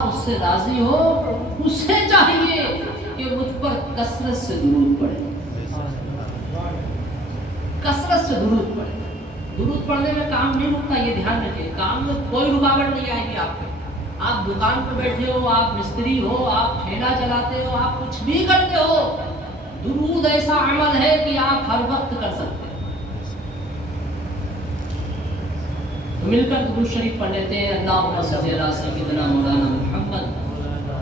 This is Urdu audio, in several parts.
اس سے راضی ہو، اسے چاہیے کہ مجھ پر کثرت سے درود پڑھے، کثرت سے درود پڑھے۔ درود پڑھنے میں کام نہیں رکتا، یہ دھیان رکھیں، کام میں کوئی رکاوٹ نہیں آئے گی آپ کو۔ آپ دکان پہ بیٹھے ہو، آپ مستری ہو، آپ ٹھیلا چلاتے ہو، آپ کچھ بھی کرتے ہو، درود ایسا عمل ہے کہ آپ ہر وقت کر سکتے ہیں۔ تو مل کر درود شریف پڑھ لیتے ہیں۔ اللہم صلی علی سیدنا مولانا محمد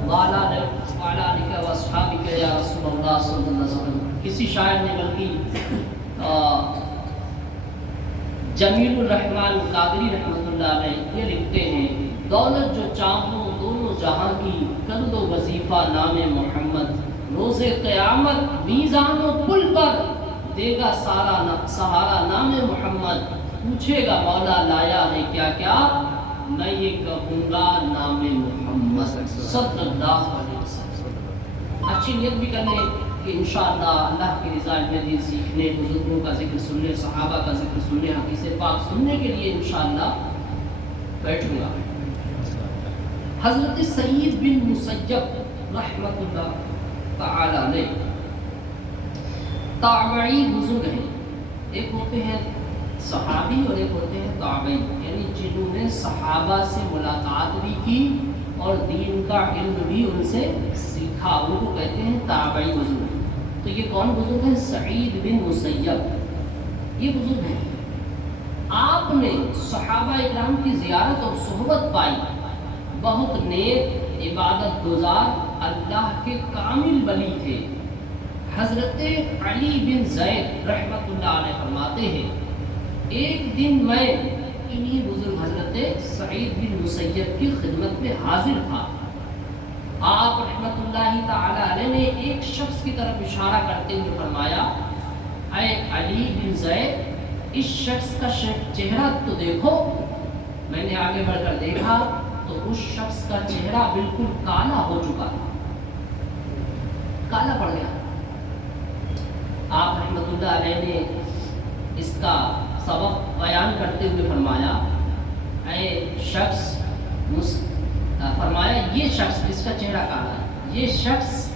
وعلی آلہ و اصحابہ یا رسول اللہ صلی اللہ علیہ وسلم۔ کسی شاعر نے بلکہ جمیل الرحمن قادری رحمۃ اللہ علیہ یہ لکھتے ہیں، دولت جو چاہوں دونوں جہاں کی، کر دو وظیفہ نام محمد، روز قیامت میزان و پل پر دے گا سہارا نام محمد، پوچھے گا مولا لایا ہے کیا کیا، میں یہ کہوں گا نام محمد صلی اللہ علیہ وسلم۔ اچھی نیت بھی کرنے کہ انشاءاللہ اللہ کی رضا میں دین سیکھنے، بزرگوں کا ذکر سننے، صحابہ کا ذکر سننے، حدیث پاک سننے کے لیے انشاءاللہ بیٹھوں گا۔ حضرت سعید بن مسیب رحمۃ اللہ تعالی علیہ تابعی بزرگ ہیں، ایک ہوتے ہیں صحابی اور ایک ہوتے ہیں تابعی، یعنی جنہوں نے صحابہ سے ملاقات بھی کی اور دین کا علم بھی ان سے سیکھا، ان کو کہتے ہیں تابعی بزرگ۔ تو یہ کون بزرگ ہیں؟ سعید بن مسیب، یہ بزرگ ہیں۔ آپ نے صحابہ اکرام کی زیارت اور صحبت پائی، بہت نیک، عبادت گزار، اللہ کے کامل ولی تھے۔ حضرت علی بن زید رحمۃ اللہ علیہ فرماتے ہیں، ایک دن میں انہی بزرگ حضرت سعید بن مسیب کی خدمت میں حاضر تھا۔ آپ رحمۃ اللہ تعالی علیہ نے ایک شخص کی طرف اشارہ کرتے ہوئے فرمایا، اے علی بن زید، اس شخص کا چہرہ تو دیکھو۔ میں نے آگے بڑھ کر دیکھا تو اس شخص کا چہرہ بالکل کالا ہو چکا تھا، کالا پڑ گیا۔ آپ رحمۃ اللہ علیہ نے اس کا سبب بیان کرتے ہوئے فرمایا، اے شخص، فرمایا یہ شخص جس کا چہرہ کالا ہے، یہ شخص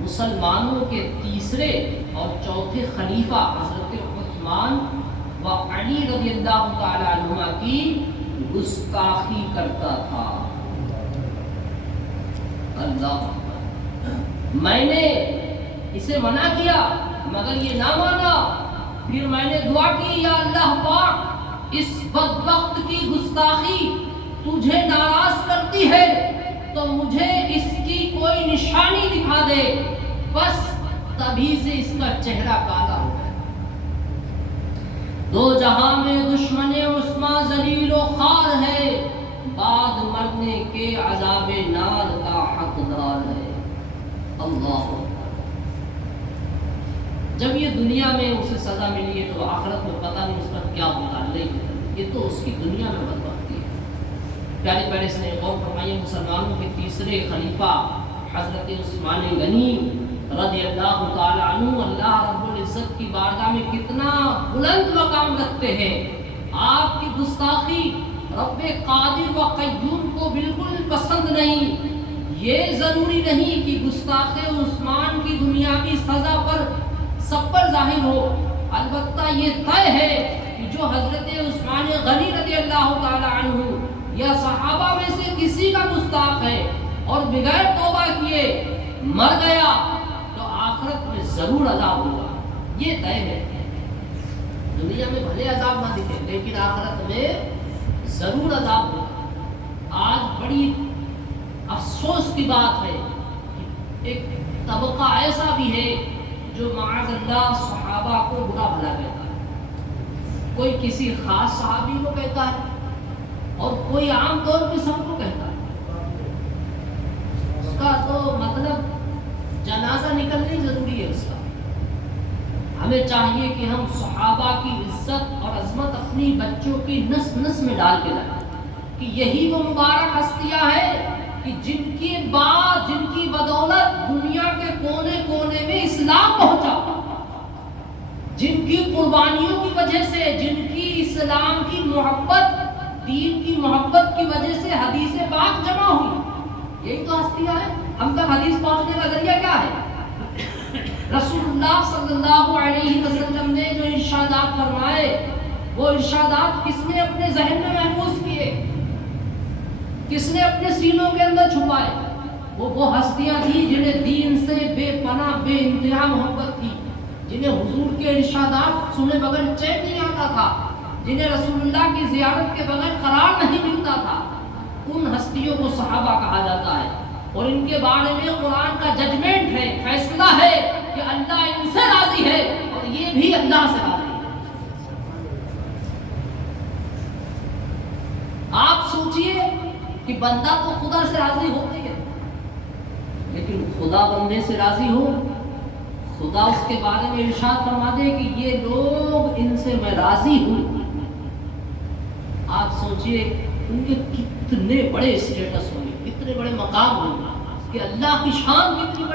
مسلمانوں کے تیسرے اور چوتھے خلیفہ حضرت عثمان و علی رضی اللہ تعالی عنہما کی گستاخی کرتا تھا۔ اللہ، میں نے اسے منع کیا مگر یہ نہ مانا، پھر میں نے دعا کی، یا اللہ پاک، اس بدبخت کی گستاخی تجھے ناراض کرتی ہے تو مجھے اس کی کوئی نشانی دکھا دے۔ بس تبھی سے اس کا چہرہ کالا ہو گیا۔ دو جہاں میں دشمن عثمان ذلیل و خوار ہے، بعد مرنے کے عذاب نار کا حقدار ہے۔ اللہ، جب یہ دنیا میں اسے سزا ملی ہے تو آخرت میں پتہ نہیں اس کا کیا ہوگا، نہیں، یہ تو اس کی دنیا میں بدبختی ہے۔ پیارے پیارے سے غور فرمائیے، مسلمانوں کے تیسرے خلیفہ حضرت عثمان غنی رضی اللہ تعالی عنہ اللہ رب العزت کی بارگاہ میں کتنا بلند مقام رکھتے ہیں۔ آپ کی گستاخی رب قادر و قیوم کو بالکل پسند نہیں۔ یہ ضروری نہیں کہ گستاخ عثمان کی دنیاوی سزا پر سب پر ظاہر ہو، البتہ یہ طے ہے کہ جو حضرت عثمان غنی رضی اللہ تعالی عنہ یا صحابہ میں سے کسی کا گستاخ ہے اور بغیر توبہ کیے مر گیا تو آخرت میں ضرور عذاب ہوگا، یہ طے ہے۔ دنیا میں بھلے عذاب نہ دکھے لیکن آخرت میں ضرور عذاب ہوگا۔ آج بڑی افسوس کی بات ہے کہ ایک طبقہ ایسا بھی ہے جو معاذ اللہ صحابہ کو برا بھلا کہتا ہے، کوئی کسی خاص صحابی کو کہتا ہے اور کوئی عام طور پہ سب کو کہتا ہے۔ اس کا تو مطلب جنازہ نکلنی ضروری ہے۔ اس کا ہمیں چاہیے کہ ہم صحابہ کی عزت اور عظمت اپنی بچوں کی نس نس میں ڈال کے لائیں کہ یہی وہ مبارک ہستیاں ہیں کہ جن کی بدولت دنیا کے کونے کونے میں اسلام پہنچا، جن کی قربانیوں کی وجہ سے، جن کی اسلام کی محبت، دین کی محبت کی وجہ سے حدیث پاک جمع ہوئی، یہی تو ہستیاں ہیں. ہم تک حدیث پہنچنے کا ذریعہ کیا ہے؟ رسول اللہ صلی اللہ علیہ وسلم نے جو ارشادات فرمائے وہ ارشادات کس نے اپنے ذہن میں محفوظ کیے، کس نے اپنے سینوں کے اندر چھپائے؟ وہ ہستیاں تھیں جنہیں دین سے بے پناہ بے انتہا محبت تھی، جنہیں حضور کے ارشادات سنے بغیر چین نہیں آتا تھا، جنہیں رسول اللہ کی زیارت کے بغیر قرار نہیں ملتا تھا. ان ہستیوں کو صحابہ کہا جاتا ہے، اور ان کے بارے میں قرآن کا ججمنٹ ہے، فیصلہ ہے کہ اللہ ان سے راضی ہے اور یہ بھی اللہ سے راضی ہے. آپ سوچئے کہ بندہ تو خدا سے راضی ہوتے ہے، لیکن خدا بندے سے راضی ہو، خدا اس کے بارے میں ارشاد فرما دے کہ یہ لوگ ان سے میں راضی ہوں. آپ سوچئے ان کے کتنے بڑے اسٹیٹس ہوں گے، کتنے بڑے مقام ہوں گے، کہ اللہ کی شان کتنی بڑی